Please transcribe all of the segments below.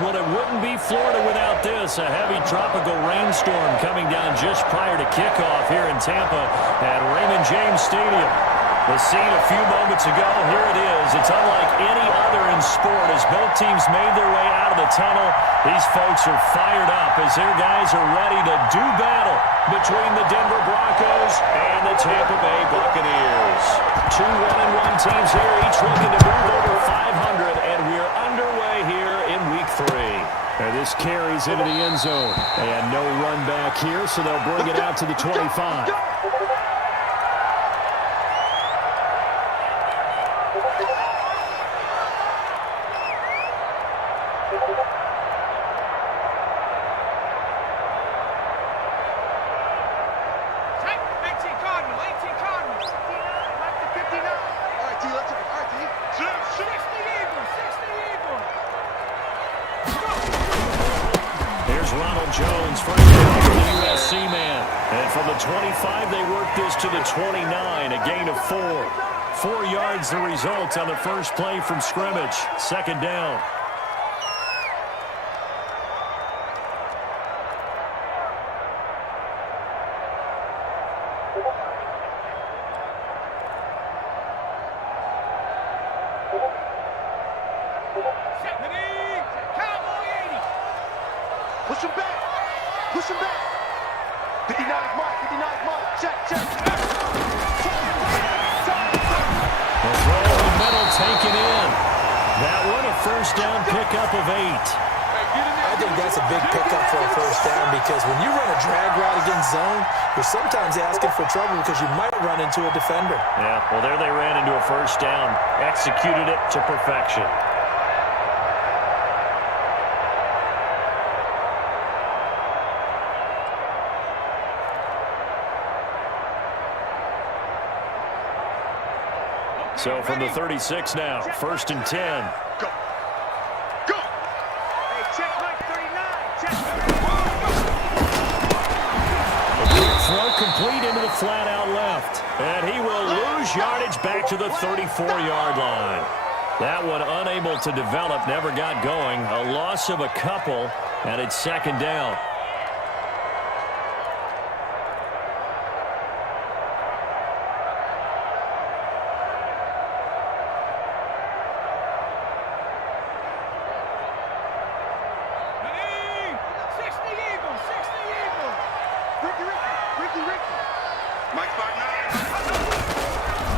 Well, it wouldn't be Florida without this. A heavy tropical rainstorm coming down just prior to kickoff here in Tampa at Raymond James Stadium. The scene a few moments ago, here it is. It's unlike any other in sport as both teams made their way out of the tunnel. These folks are fired up as their guys are ready to do battle between the Denver Broncos and the Tampa Bay Buccaneers. 2 1-1 teams here, each looking to move over 500, and we're underway here in Week 3. And this carries into the end zone. And no run back here, so they'll bring it out to the 25. Jones, first down for the USC man. And from the 25, they work this to the 29, a gain of 4. 4 yards the result on the first play from scrimmage. Second down. Push him back. Push him back. 59 mark. 59 mark. Check, check. The throw in the middle taken in. That one a first down pickup of 8. I think that's a big pickup for a first down because when you run a drag route against zone, you're sometimes asking for trouble because you might run into a defender. Yeah, well, there they ran into a first down. Executed it to perfection. So from the 36 now, first and 10. Go. Go. Hey, check Mike 39. Check. A quick throw complete into the flat out left. And he will lose yardage back to the 34-yard line. That one unable to develop, never got going. A loss of a couple, and it's second down.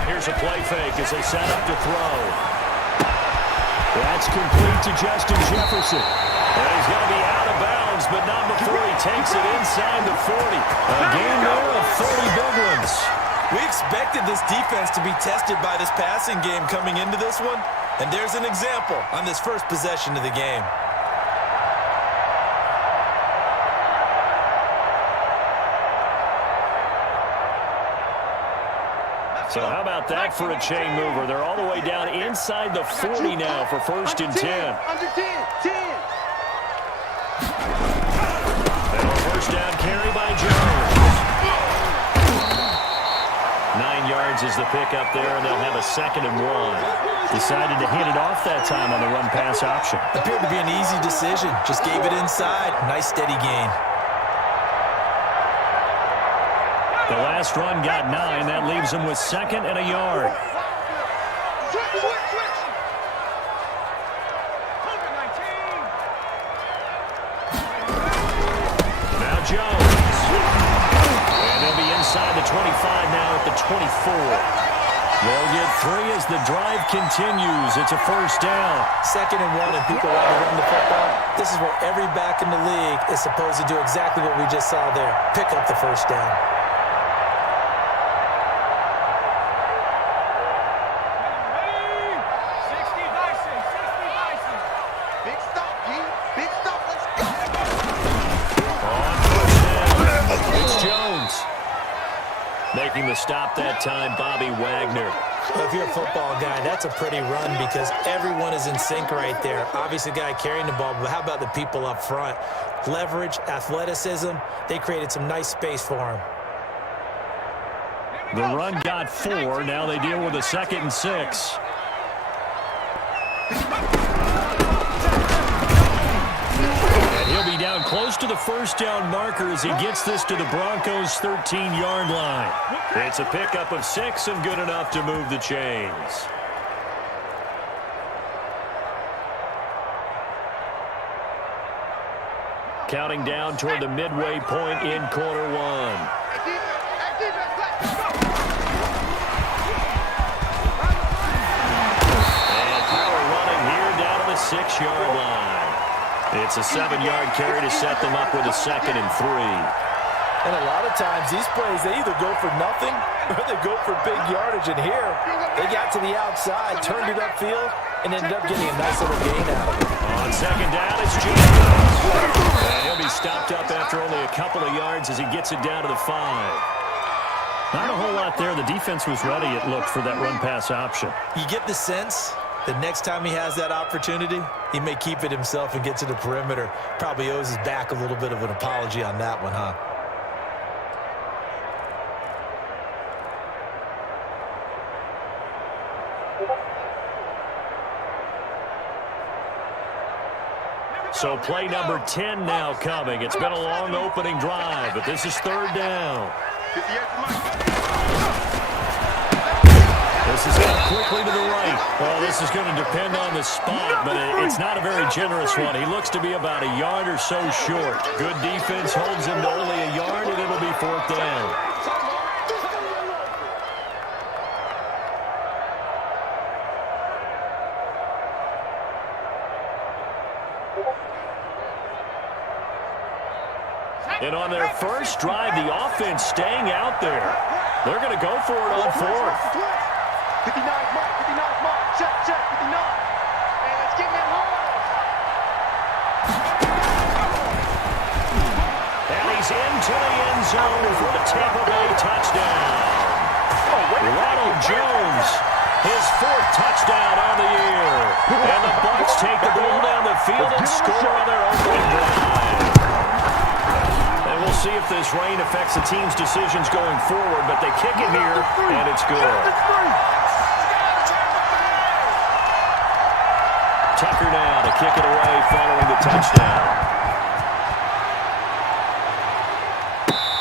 Here's a play fake as they set up to throw. That's complete to Justin Jefferson. And he's going to be out of bounds, but not before he takes it inside the 40. A game there of 30 big ones. We expected this defense to be tested by this passing game coming into this one, and there's an example on this first possession of the game. So how about that for a chain mover? They're all the way down inside the 40 now for first and 10. Under 10. 10. And a first down carry by Jones. 9 yards is the pickup there, and they'll have a second and 1. Decided to hit it off that time on the run-pass option. Appeared to be an easy decision. Just gave it inside. Nice steady gain. The last run got 9. That leaves them with second and a yard. Now Jones. And they'll be inside the 25 now at the 24. They'll get 3 as the drive continues. It's a first down. Second and 1, and people want to run the football. This is where every back in the league is supposed to do exactly what we just saw there. Pick up the first down. Making the stop that time, Bobby Wagner. Well, if you're a football guy, that's a pretty run because everyone is in sync right there. Obviously, the guy carrying the ball, but how about the people up front? Leverage, athleticism, they created some nice space for him. The run got 4. Now they deal with a second and 6. close to the first down marker as he gets this to the Broncos' 13-yard line. It's a pickup of 6 and good enough to move the chains. Counting down toward the midway point in quarter one. And power running here down to the 6-yard line. It's a 7-yard carry to set them up with a 2nd and 3. And a lot of times these plays, they either go for nothing or they go for big yardage. And here, they got to the outside, turned it upfield, and ended up getting a nice little gain out of it. On 2nd down, it's James. And he'll be stopped up after only a couple of yards as he gets it down to the 5. Not a whole lot there. The defense was ready, it looked, for that run-pass option. You get the sense that next time he has that opportunity, he may keep it himself and get to the perimeter. Probably owes his back a little bit of an apology on that one, huh? So play number 10 now coming. It's been a long opening drive, but this is 3rd down. This is going quickly to the right. Well, this is going to depend on the spot, but it's not a very generous one. He looks to be about a yard or so short. Good defense holds him to only a yard, and it'll be 4th down. And on their first drive, the offense staying out there. They're going to go for it on 4th. 59 mark, 59 mark. Check, 59. And it's getting it hard. And he's into the end zone for the Tampa Bay touchdown. Ronald Jones, his 4th touchdown on the year. And the Bucs take the ball down the field and score on their opening drive. We'll see if this rain affects the team's decisions going forward, but they kick it here, and it's good. Tucker now to kick it away following the touchdown.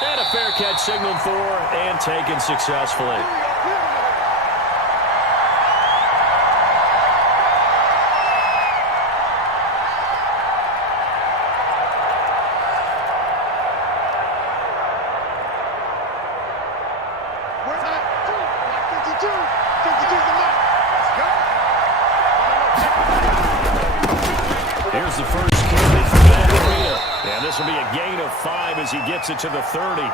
And a fair catch signaled for and taken successfully. Here's the first carry from that arena. And this will be a gain of 5 as he gets it to the 30. Well,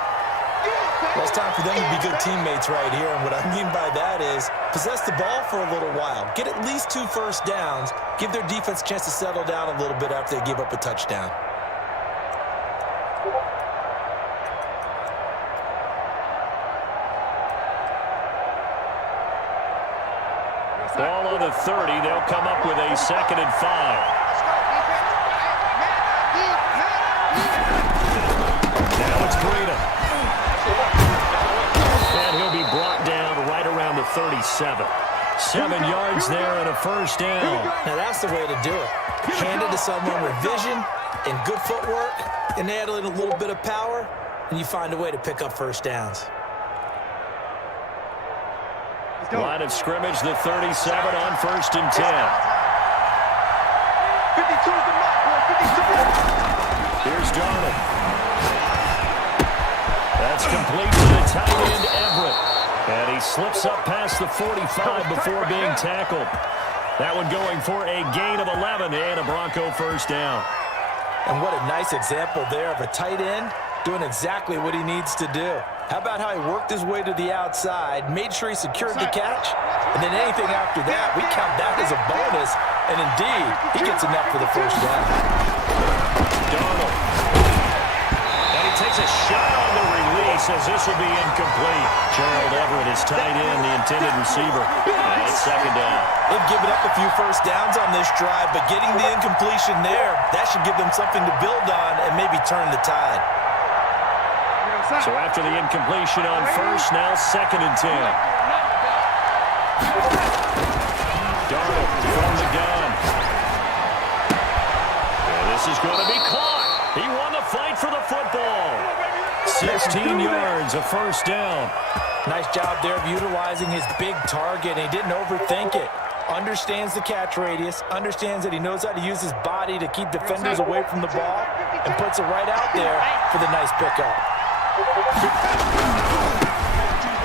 it's time for them to be good teammates right here. And what I mean by that is possess the ball for a little while. Get at least 2 first downs. Give their defense a chance to settle down a little bit after they give up a touchdown. Ball on the 30. They'll come up with a 2nd and 5. Now it's Breida. And he'll be brought down right around the 37. 7 yards there and a first down. Now that's the way to do it. Hand it to someone with vision and good footwork, and add in a little bit of power, and you find a way to pick up first downs. Line of scrimmage, the 37 on 1st and 10. 52 is the mark, boy. 52. Here's Darnold. That's complete to the tight end, Everett. And he slips up past the 45 before being tackled. That one going for a gain of 11 and a Bronco first down. And what a nice example there of a tight end doing exactly what he needs to do. How about how he worked his way to the outside, made sure he secured the catch, and then anything after that, we count that as a bonus, and indeed, he gets enough for the first down. Darnold. And he takes a shot on the release as this will be incomplete. Gerald Everett is tight end, the intended receiver. And it's 2nd down. They've given up a few first downs on this drive, but getting the incompletion there, that should give them something to build on and maybe turn the tide. So after the incompletion on 1st, now 2nd and 10. Darnold from the gun. And this is going to be caught. He won the 16 yards, a first down. Nice job there of utilizing his big target, and he didn't overthink it. Understands the catch radius, understands that he knows how to use his body to keep defenders away from the ball, and puts it right out there for the nice pickup.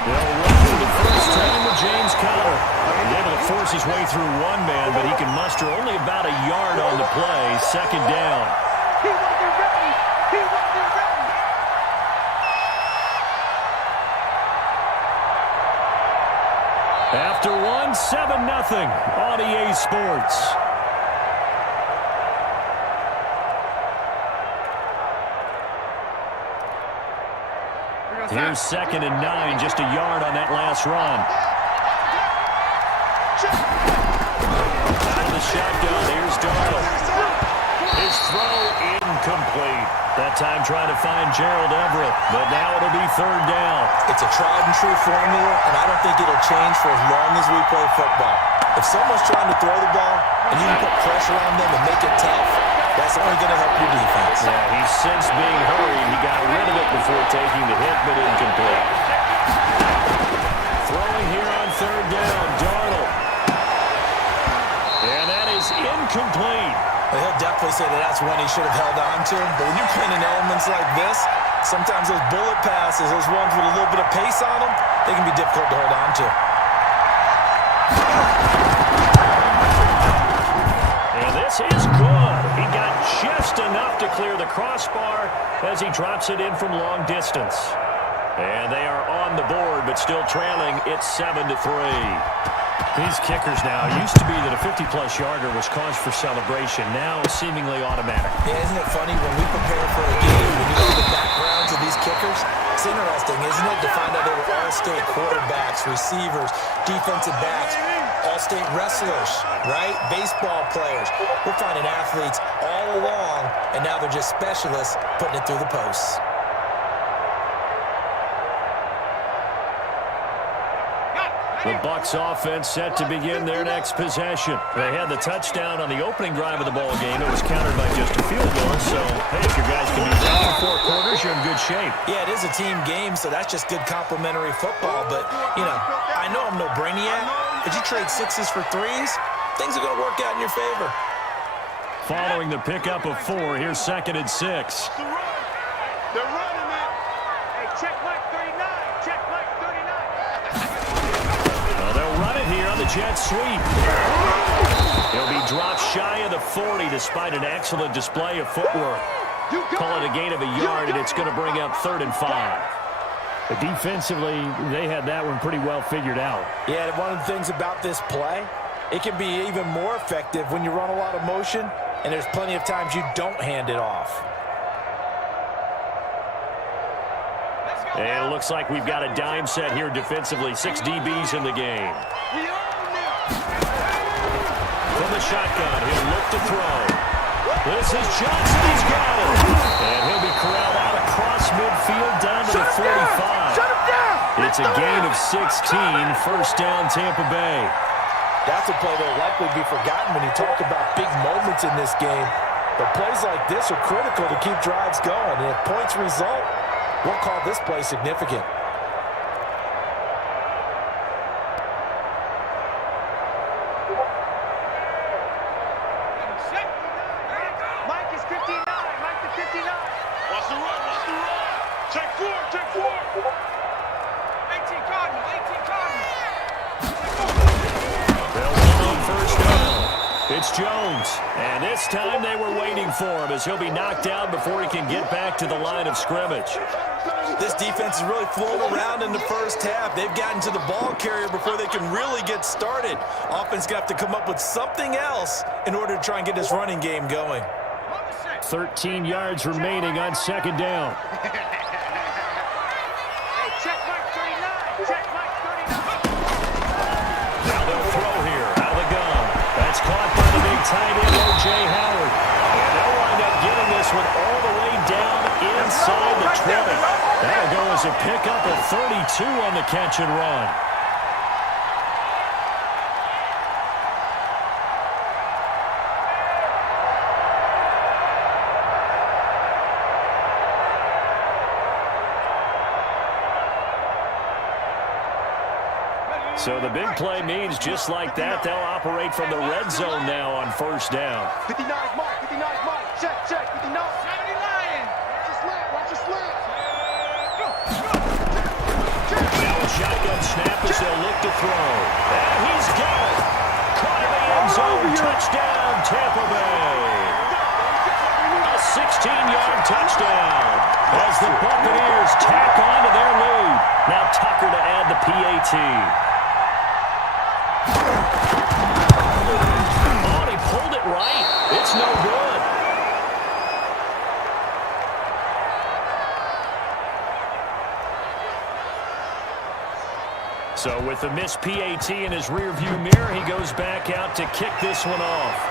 They'll run for the first time with James Conner. He's able to force his way through one man, but he can muster only about a yard on the play. Second down. He wasn't ready. He wasn't ready. After one, 7-0 on EA Sports. Here's 2nd and 9, just a yard on that last run. Out of the shotgun, here's Darnold. His throw incomplete. That time trying to find Gerald Everett, but now it'll be 3rd down. It's a tried and true formula, and I don't think it'll change for as long as we play football. If someone's trying to throw the ball and you can put pressure on them and make it tough, that's only going to help your defense. Yeah, he's since being hurried. He got rid of it before taking the hit, but incomplete. Throwing here on 3rd down, Darnold. And that is incomplete. Well, he'll definitely say that that's one he should have held on to. But when you're playing in elements like this, sometimes those bullet passes, those ones with a little bit of pace on them, they can be difficult to hold on to. And this is good. He got just enough to clear the crossbar as he drops it in from long distance. And they are on the board, but still trailing. It's 7-3. These kickers now, used to be that a 50-plus yarder was cause for celebration. Now seemingly automatic. Yeah, isn't it funny when we prepare for a game, when you know the backgrounds of these kickers? It's interesting, isn't it, to find out they were all-state quarterbacks, receivers, defensive backs, all-state wrestlers, right? Baseball players. We're finding athletes all along, and now they're just specialists putting it through the posts. The Bucs offense set to begin their next possession. They had the touchdown on the opening drive of the ball game. It was countered by just a field goal. So, hey, if your guys can be ready in 4 quarters, you're in good shape. Yeah, it is a team game, so that's just good complimentary football. But, you know, I know I'm no brainiac, but you trade 6s for 3s, things are going to work out in your favor. Following the pickup of 4, here's 2nd and 6. They're running it. Hey, check Mike 39. Check Mike 39. Well, they'll run it here on the jet sweep. He'll be dropped shy of the 40 despite an excellent display of footwork. Call it a gain of a yard, and it's going to bring up 3rd and 5. But defensively, they had that one pretty well figured out. Yeah, and one of the things about this play, it can be even more effective when you run a lot of motion, and there's plenty of times you don't hand it off. And it looks like we've got a dime set here defensively. 6 DBs in the game. From the shotgun, he'll look to throw. This is Johnson. He's got it. And he'll be corralled out across midfield down to the 45. It's a gain of 16. First down, Tampa Bay. That's a play that will likely be forgotten when you talk about big moments in this game. But plays like this are critical to keep drives going. And if points result, we'll call this play significant. Mike is 59. Mike to 59. Watch the run. Watch the run. Check 4. Check 4. 18 Cardinal. 18 Cardinal. They'll run on first down. It's Jones. And this time they were waiting for him as he'll be knocked out before he can get back to the line of scrimmage. This defense has really flown around in the first half. They've gotten to the ball carrier before they can really get started. Offense got to come up with something else in order to try and get this running game going. 13 yards remaining on second down. Hey, check Mike 39. Check Mike 39. Now they'll throw here out of the gun. That's caught by the big tight end, O.J. Howard. And they'll wind up getting this one all the way down inside the 20. That'll go as a pickup of 32 on the catch and run. So the big play means just like that, they'll operate from the red zone now on first down. 59 Mike, 59 Mike. Check, 59. 70 Lion. Watch your slant. Now a shotgun snap as they'll look to throw. And he's got it. Caught in the end zone. Touchdown, Tampa Bay. A 16-yard touchdown as the Buccaneers tack on to their lead. Now Tucker to add the PAT. Oh, he pulled it right. It's no good. So with the missed PAT in his rearview mirror, he goes back out to kick this one off.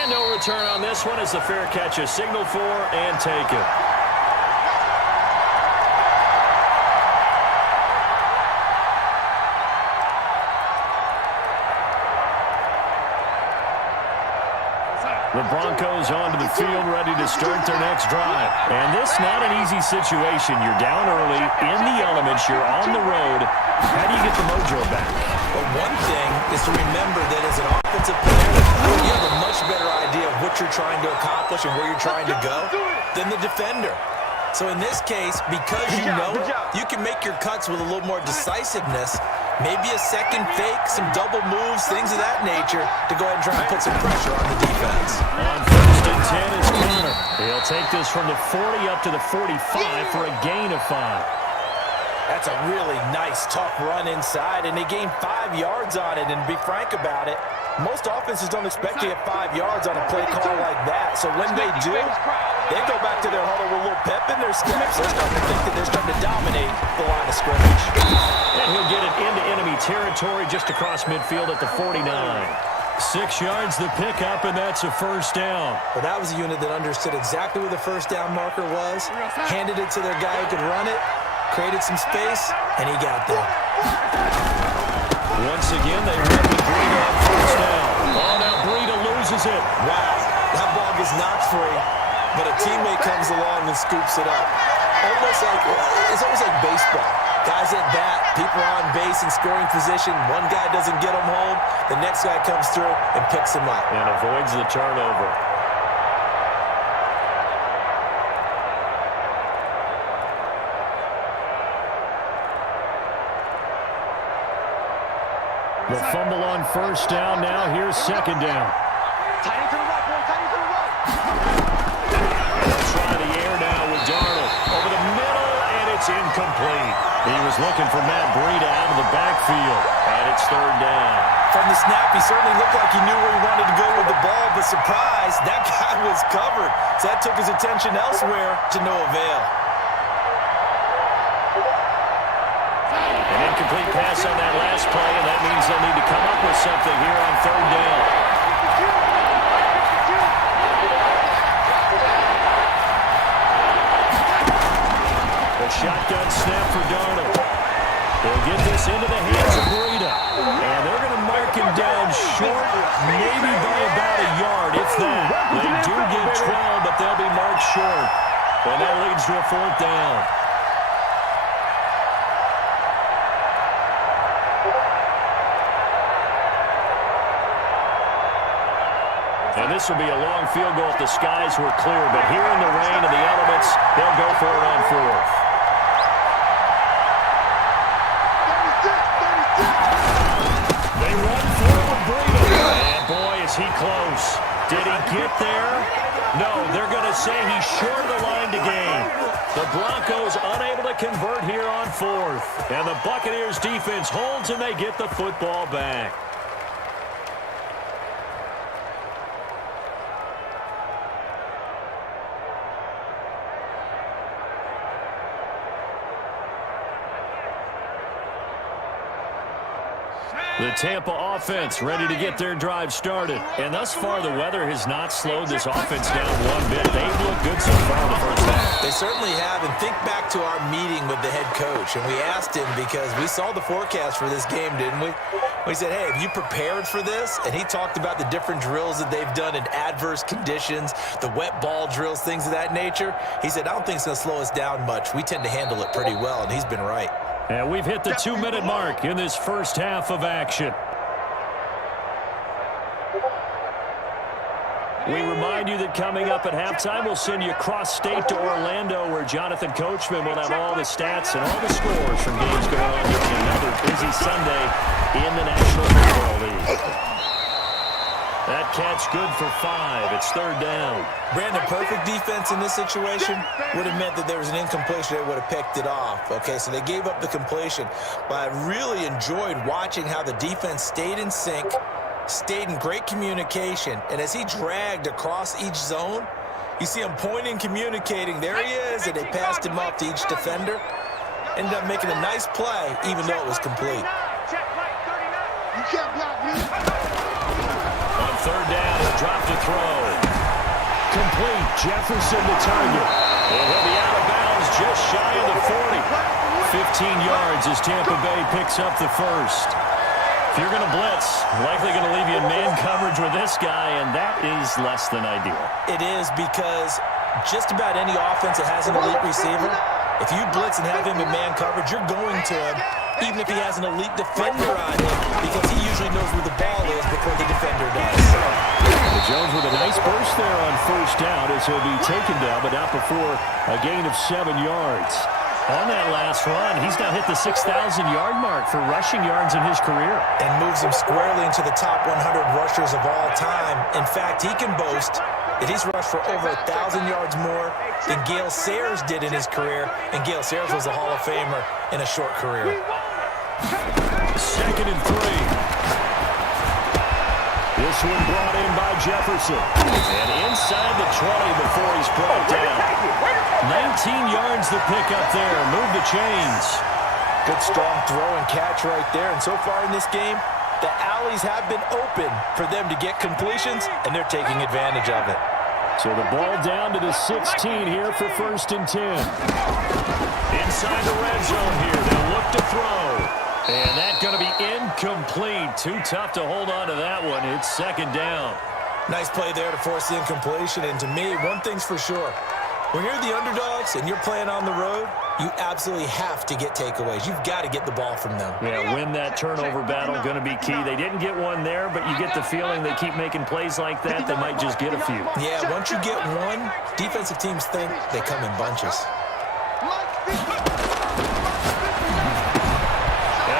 And no return on this one as the fair catch is signaled for and taken. The Broncos onto the field, ready to start their next drive. And this not an easy situation. You're down early, in the elements, you're on the road. How do you get the mojo back? Well, one thing is to remember that as an offensive player, you have a much better idea of what you're trying to accomplish and where you're trying to go than the defender. So in this case, because you know it, you can make your cuts with a little more decisiveness, maybe a second fake, some double moves, things of that nature, to go ahead and try and put some pressure on the defense. On first and 10 is Connor. He'll take this from the 40 up to the 45 for a gain of 5. That's a really nice, tough run inside, and they gained 5 yards on it. And to be frank about it, most offenses don't expect to get 5 yards on a play call like that. So when they do, they go back to their huddle with a little pep in their steps. They're starting to think that they're starting to dominate the line of scrimmage. And he'll get it into enemy territory just across midfield at the 49. 6 yards the pickup, and that's a first down. Well, that was a unit that understood exactly where the first down marker was, handed it to their guy who could run it, created some space, and he got there. Once again, they run with Breida on first down. Oh, now Breida loses it. Wow, that ball gets knocked free, but a teammate comes along and scoops it up. It's almost like baseball. Guys at bat, people are on base in scoring position. One guy doesn't get him home. The next guy comes through and picks him up. And avoids the turnover. The fumble on first down. Now here's second down. Tight end to the right, boy. Tight end to the right. They'll try the air now with Darnold. Over the middle, and it's incomplete. He was looking for Matt Breida out of the backfield, and it's third down. From the snap, he certainly looked like he knew where he wanted to go with the ball, but surprise, that guy was covered. So that took his attention elsewhere to no avail. An incomplete pass on that last play, and that means they'll need to come up with something here on third down. A shotgun snap for Darnold. They'll get this into the hands of Breida. And they're going to mark him down short, maybe by about a yard, if that. They do get 12, but they'll be marked short. And that leads to a fourth down. And this will be a long field goal if the skies were clear. But here in the rain and the elements, they'll go for it on fourth. They run forward, Breida. And boy, is he close. Did he get there? No, they're going to say he's short of the line to gain. The Broncos unable to convert here on fourth. And the Buccaneers defense holds and they get the football back. The Tampa offense ready to get their drive started. And thus far, the weather has not slowed this offense down one bit. They've looked good so far in the first half. They certainly have. And think back to our meeting with the head coach. And we asked him because we saw the forecast for this game, didn't we? We said, hey, have you prepared for this? And he talked about the different drills that they've done in adverse conditions, the wet ball drills, things of that nature. He said, I don't think it's going to slow us down much. We tend to handle it pretty well, and he's been right. And we've hit the 2-minute mark in this first half of action. We remind you that coming up at halftime, we'll send you cross-state to Orlando, where Jonathan Coachman will have all the stats and all the scores from games going on during another busy Sunday in the National Football League. That catch good for 5. It's third down. Brandon, perfect defense in this situation would have meant that there was an incompletion. They would have picked it off. Okay, so they gave up the completion. But I really enjoyed watching how the defense stayed in sync, stayed in great communication. And as he dragged across each zone, you see him pointing, communicating. There he is, and they passed him off to each defender. Ended up making a nice play, even though it was complete. You can't block me. On third down, he'll drop to throw. Complete. Jefferson the target. And he'll be out of bounds just shy of the 40. 15 yards as Tampa Bay picks up the first. If you're going to blitz, likely going to leave you in man coverage with this guy, and that is less than ideal. It is, because just about any offense that has an elite receiver, if you blitz and have him in man coverage, you're going to him, even if he has an elite defender on him, because he usually knows where the ball is before the defender does. Jones with a nice burst there on first down as he'll be taken down, but not before a gain of 7 yards. On that last run, he's now hit the 6,000-yard mark for rushing yards in his career. And moves him squarely into the top 100 rushers of all time. In fact, he can boast that he's rushed for over 1,000 yards more than Gale Sayers did in his career, and Gale Sayers was a Hall of Famer in a short career. 2nd and 3. This one brought in by Jefferson. And inside the 20 before he's brought down. 19 yards to pick up there. Move the chains. Good strong throw and catch right there. And so far in this game, the alleys have been open for them to get completions, and they're taking advantage of it. So the ball down to the 16 here for 1st and 10. Inside the red zone here. They'll look to throw. And that's going to be incomplete. Too tough to hold on to that one. It's 2nd down. Nice play there to force the incompletion. And to me, one thing's for sure. When you're the underdogs and you're playing on the road, you absolutely have to get takeaways. You've got to get the ball from them. Yeah, win that turnover battle, going to be key. They didn't get one there, but you get the feeling they keep making plays like that, they might just get a few. Yeah, once you get one, defensive teams think they come in bunches.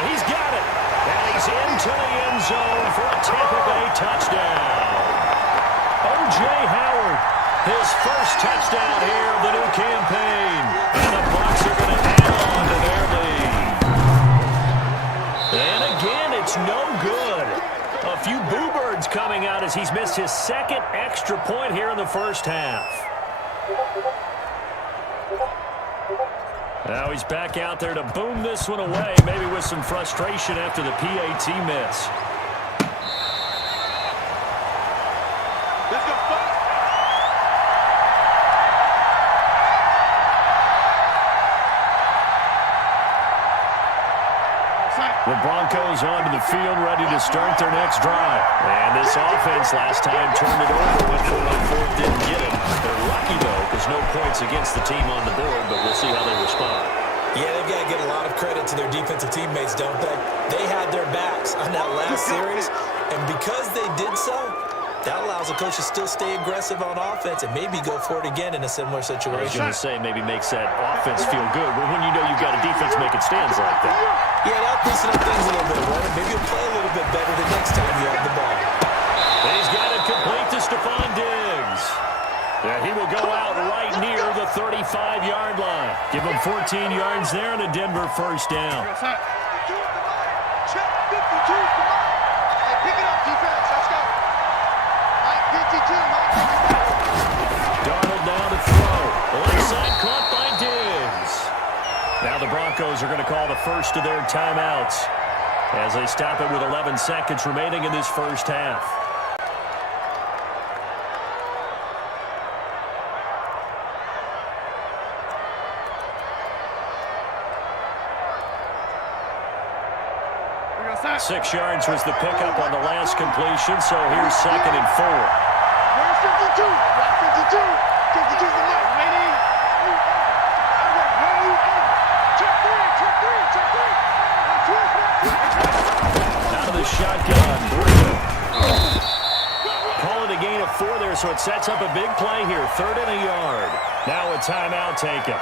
He's got it. And he's into the end zone for a Tampa Bay touchdown. O.J. Howard, his first touchdown here of the new campaign. And the Bucs are going to add on to their lead. And again, it's no good. A few boo birds coming out as he's missed his 2nd extra point here in the first half. Now he's back out there to boom this one away, maybe with some frustration after the PAT miss. Let's go. The Broncos onto the field, ready to start their next drive. And this offense last time turned it over, went for it on 4th, didn't get it. They're lucky, though, because no points against the team on the board, but we'll see how they respond. Yeah, they've got to get a lot of credit to their defensive teammates, don't they? They had their backs on that last series, and because they did so, that allows the coach to still stay aggressive on offense and maybe go for it again in a similar situation. I was going to say, maybe makes that offense feel good, but when you know you've got a defense making stands like that. Yeah, that'll loosen up things a little bit, right? Maybe you'll play a little bit better the next time you have the ball. He's got it complete to Stephon Diggs. Yeah, he will go out right near the 35-yard line. Give him 14 yards there and a Denver first down. Check 52. Come on. Hey, pick it up, defense. Let's go. Mike 52. Mike 52. Darnold now to throw. Onside caught by Diggs. Now the Broncos are going to call the first of their timeouts as they stop it with 11 seconds remaining in this first half. We're gonna 6 yards was the pickup on the last completion, so here's 2nd and 4. Where's 52? Right 52. 52 is the mark. Waiting. Check 3. Check 3. Check 3. so it sets up a big play here. 3rd and a yard. Now a timeout taken.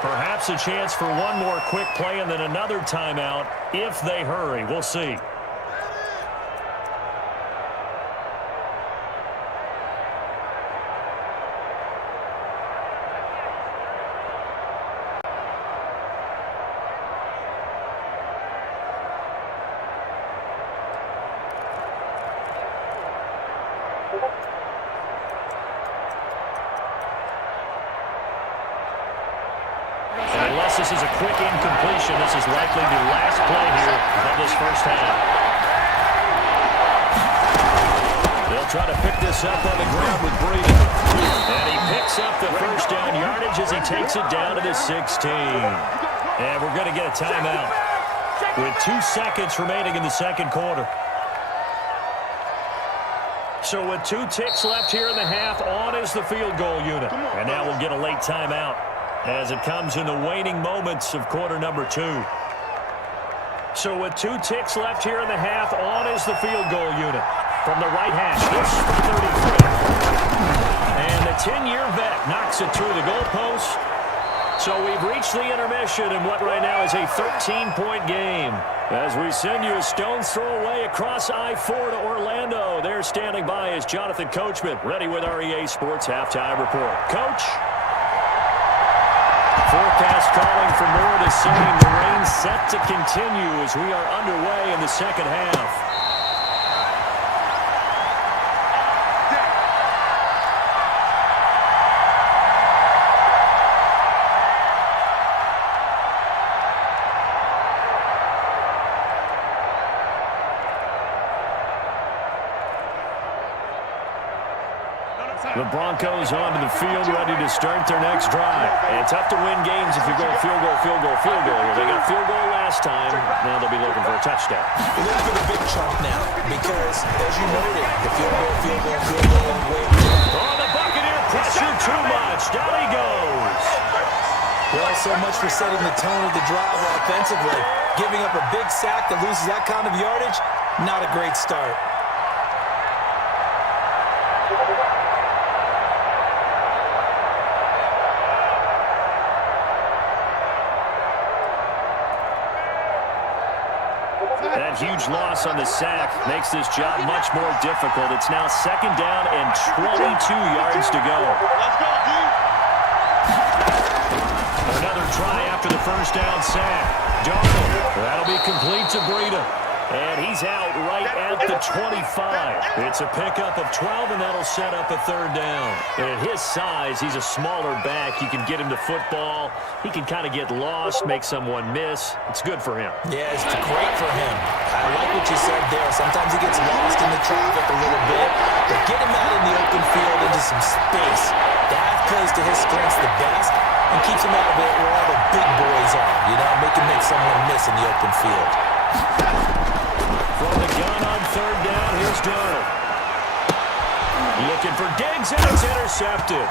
Perhaps a chance for one more quick play and then another timeout if they hurry. We'll see. Unless this is a quick incompletion, this is likely the last play here of this first half. They'll try to pick this up on the ground with Brady. And he picks up the first down yardage as he takes it down to the 16. And we're going to get a timeout with 2 seconds remaining in the second quarter. So with 2 ticks left here in the half, on is the field goal unit. And now we'll get a late timeout as it comes in the waning moments of quarter number 2. So with 2 ticks left here in the half, on is the field goal unit. From the right hash, this for 33. And the 10-year vet knocks it through the goalpost. So we've reached the intermission in what right now is a 13-point game. As we send you a stone's throw away across I-4 to Orlando. There standing by is Jonathan Coachman, ready with our EA Sports Halftime Report. Coach? Forecast calling for more of the same. The rain set to continue as we are underway in the second half. The Broncos onto the field, ready to start their next drive. And tough to win games if you're going field goal, field goal, field goal. They got field goal last time. Now they'll be looking for a touchdown. Look for the big chunk now because, as you noted, the field goal, and way. Oh, the Buccaneer pressure too much. Down he goes. Well, so much for setting the tone of the drive offensively. Giving up a big sack that loses that kind of yardage, not a great start. That huge loss on the sack makes this job much more difficult. It's now 2nd down and 22 yards to go. Let's go, dude. Another try after the first down sack. Darnold, that'll be complete to Breida. And he's out right at the 25. It's a pickup of 12, and that'll set up a 3rd down. And at his size, he's a smaller back. You can get him to football. He can kind of get lost, make someone miss. It's good for him. Yeah, it's great for him. I like what you said there. Sometimes he gets lost in the traffic a little bit. But get him out in the open field into some space. That plays to his strengths the best and keeps him out of it where all the big boys are. You know, make him make someone miss in the open field. From the gun on 3rd down, here's Darnold. Looking for Diggs, and it's intercepted.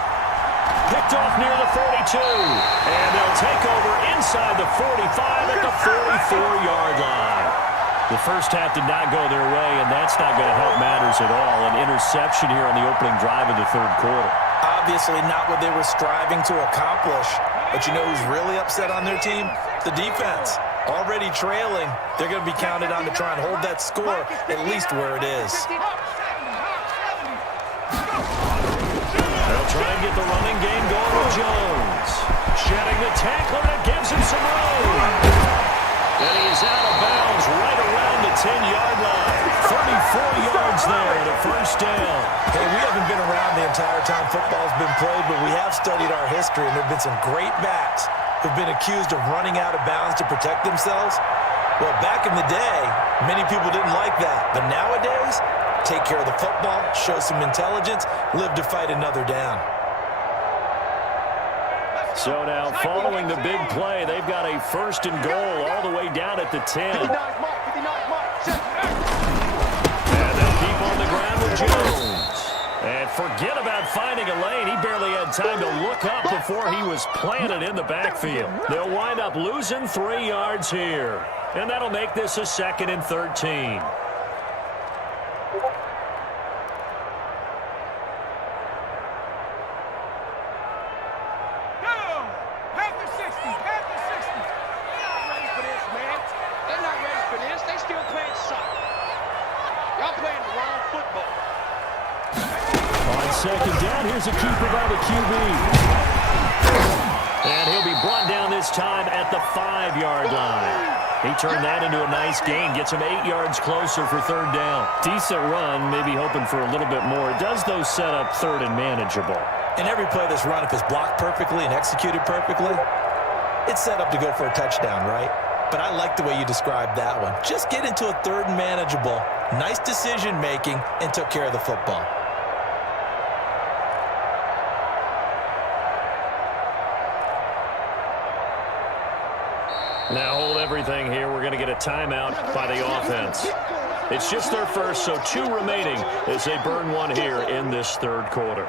Picked off near the 42. And they'll take over inside the 45 at the 44-yard line. The first half did not go their way, and that's not going to help matters at all. An interception here on the opening drive of the 3rd quarter. Obviously not what they were striving to accomplish. But you know who's really upset on their team? The defense. Already trailing, they're going to be counted on to try and hold that score at least where it is. They'll try and get the running game going with Jones. Shedding the tackler that gives him some room. And he is out of bounds right around the 10-yard line. 34 yards there at a first down. Hey, we haven't been around the entire time football's been played, but we have studied our history, and there have been some great backs who've been accused of running out of bounds to protect themselves. Well, back in the day, many people didn't like that. But nowadays, take care of the football, show some intelligence, live to fight another down. So now, following the big play, they've got a 1st and goal all the way down at the 10. And they'll keep on the ground with Jones. And forget about finding a lane. He barely had time to look up before he was planted in the backfield. They'll wind up losing 3 yards here. And that'll make this a 2nd and 13. second down. Here's a keeper by the QB. And he'll be brought down this time at the 5-yard line. He turned that into a nice gain. Gets him 8 yards closer for third down. Decent run, maybe hoping for a little bit more. It does, though, set up third and manageable. And every play that's run, if it's blocked perfectly and executed perfectly, it's set up to go for a touchdown, right? But I like the way you described that one. Just get into a third and manageable, nice decision-making, and took care of the football. Now hold everything here. We're going to get a timeout by the offense. It's just their first, so 2 remaining as they burn one here in this third quarter.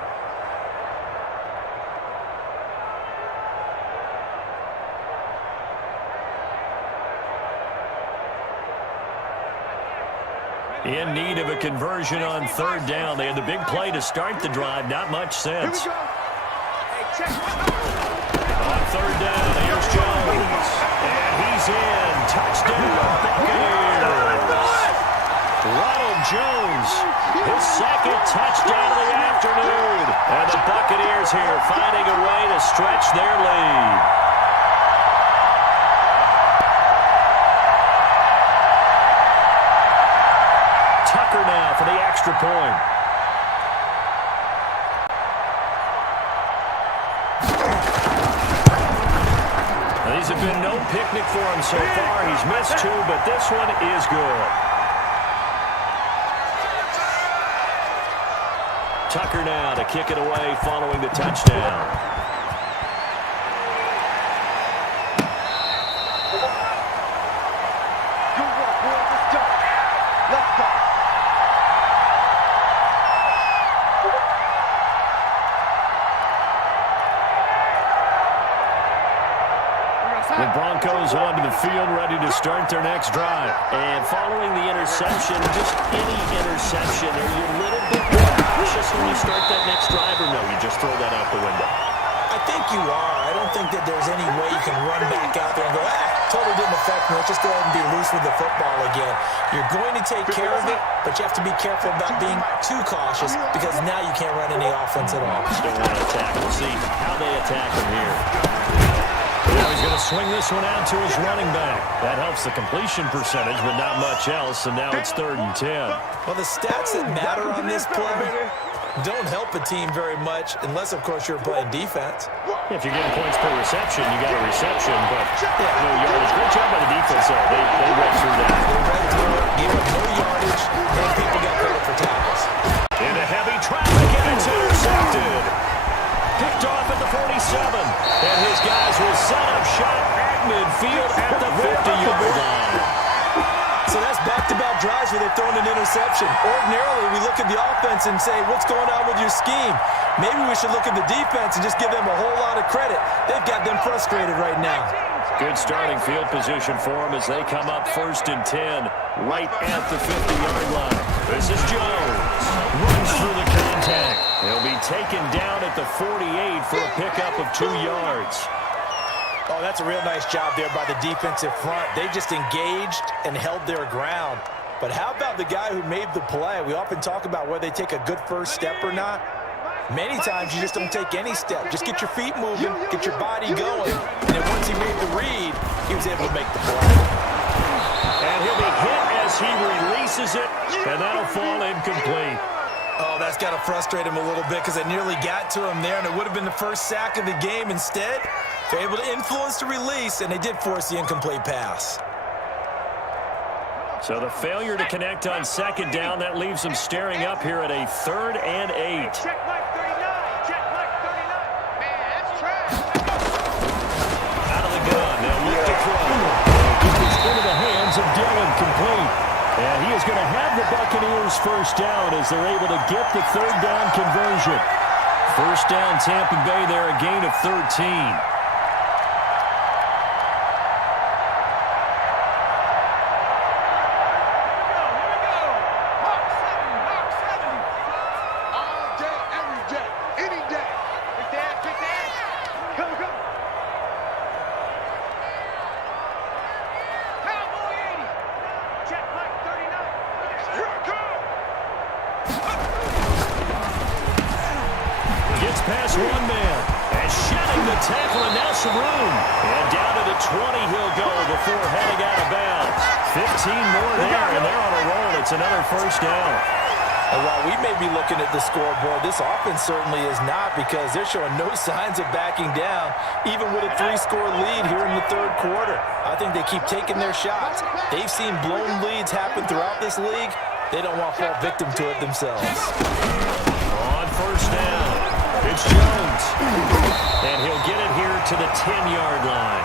In need of a conversion on third down. They had the big play to start the drive. Not much sense. On third down, here's Jones. And he's in. Touchdown, Buccaneers. Ronald Jones, his second touchdown of the afternoon. And the Buccaneers here finding a way to stretch their lead. Tucker now for the extra point. Now, these have been no picnic for him so far. He's missed 2, but this one is good. Tucker now to kick it away following the touchdown. The Broncos onto the field, ready to start their next drive. And following the interception, just any interception, are you a little bit more cautious when you start that next drive, or no, you just throw that out the window? I think you are. I don't think that there's any way you can run back out there and go, totally didn't affect me. Let's just go ahead and be loose with the football again. You're going to take care of it, but you have to be careful about being too cautious because now you can't run any offense at all. Still want to attack. We'll see how they attack him here. Now he's going to swing this one out to his running back. That helps the completion percentage, but not much else, and now it's 3rd and 10. Well, the stats that matter on this play don't help a team very much unless, of course, you're playing defense. If you're getting points per reception, you got a reception, but no yardage. Great job by the defense, though. They read through that. They read through it, gave up no yardage, and people got credit for tackles. Into heavy traffic, and it's intercepted. Picked off at the 47, and his guys will set up shop at midfield at the 50-yard line. So that's back-to-back drives where they've thrown an interception. Ordinarily, we look at the offense and say, what's going on with your scheme? Maybe we should look at the defense and just give them a whole lot of credit. They've got them frustrated right now. Good starting field position for them as they come up 1st and 10, right at the 50-yard line. This is Jones. Runs through the contact. He'll be taken down at the 48 for a pickup of 2 yards. Oh, that's a real nice job there by the defensive front. They just engaged and held their ground. But how about the guy who made the play? We often talk about whether they take a good first step or not. Many times you just don't take any step. Just get your feet moving, get your body going. And then once he made the read, he was able to make the play. And he'll be hit as he releases it, and that'll fall incomplete. Oh, that's got to frustrate him a little bit because it nearly got to him there, and it would have been the first sack of the game. Instead, they're able to influence the release, and they did force the incomplete pass. So the failure to connect on 2nd down, that leaves them staring up here at a 3rd and 8. Check Mike 39. Check Mike 39. Man, that's trash. Out of the gun. They'll look to throw. It's into the hands of Dillon, complete. And he is going to have the Buccaneers first down as they're able to get the 3rd down conversion. First down, Tampa Bay there, a gain of 13. tackle, and now some room. And down to the 20 he'll go before heading out of bounds. 15 more there, and they're on a roll. It's another first down. And while we may be looking at the scoreboard, this offense certainly is not, because they're showing no signs of backing down, even with a 3-score lead here in the third quarter. I think they keep taking their shots. They've seen blown leads happen throughout this league. They don't want to fall victim to it themselves. On first down, it's Jones. And he'll get it here to the 10-yard line.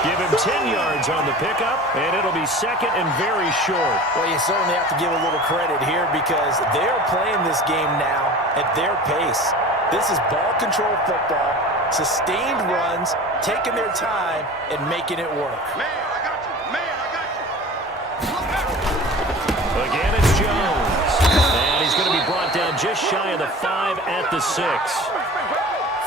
Give him 10 yards on the pickup, and it'll be second and very short. Well, you certainly have to give a little credit here, because they're playing this game now at their pace. This is ball control football, sustained runs, taking their time, and making it work. Man, I got you. Man, I got you. Again, it's Jones. And he's going to be brought down just shy of the 5 at the 6.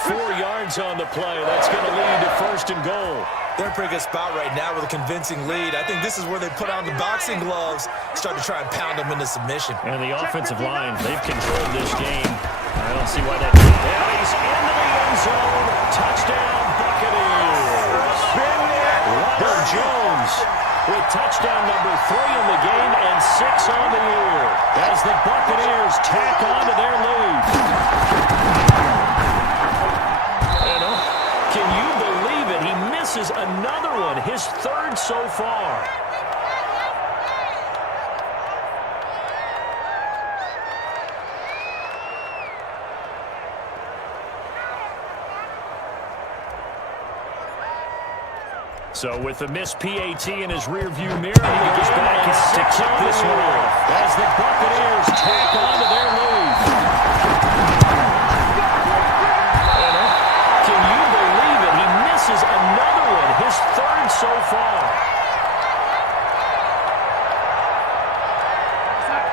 4 yards on the play. That's going to lead to first and goal. They're in a pretty good spot right now with a convincing lead. I think this is where they put on the boxing gloves, start to try and pound them into submission. And the offensive line, they've controlled this game. I don't see why that... And he's into the end zone. Touchdown, Buccaneers. Ronald Jones with touchdown number 3 in the game and 6 on the year as the Buccaneers tack on to their lead. Can you believe it? He misses another one, his 3rd so far. So with the missed PAT in his rearview mirror, he gets back to kick this one off as the Buccaneers tack on to their lead. Can you believe it? He misses another one, his 3rd so far.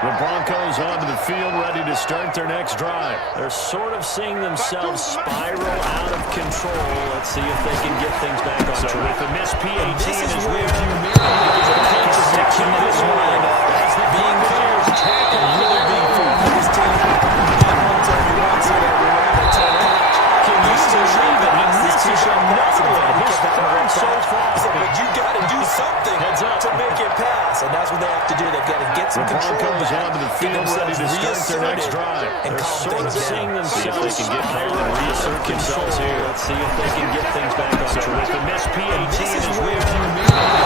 The Broncos onto the field, ready to start their next drive. They're sort of seeing themselves spiral out of control. Let's see if they can get things back on track. With the missed PAT in his rearview mirror, he gets back to sticking this one as the Buccaneers tack on to their lead. This team can you believe it? He misses another one, his 3rd so far. But you got to do something to make it pass, and that's what they have to do. They've got to get some control. Broncos onto the field, ready to start their next drive. They're sort of seeing themselves spiral and reassert themselves here. Let's see if they can get things back on track. With the missed PAT in his rearview mirror,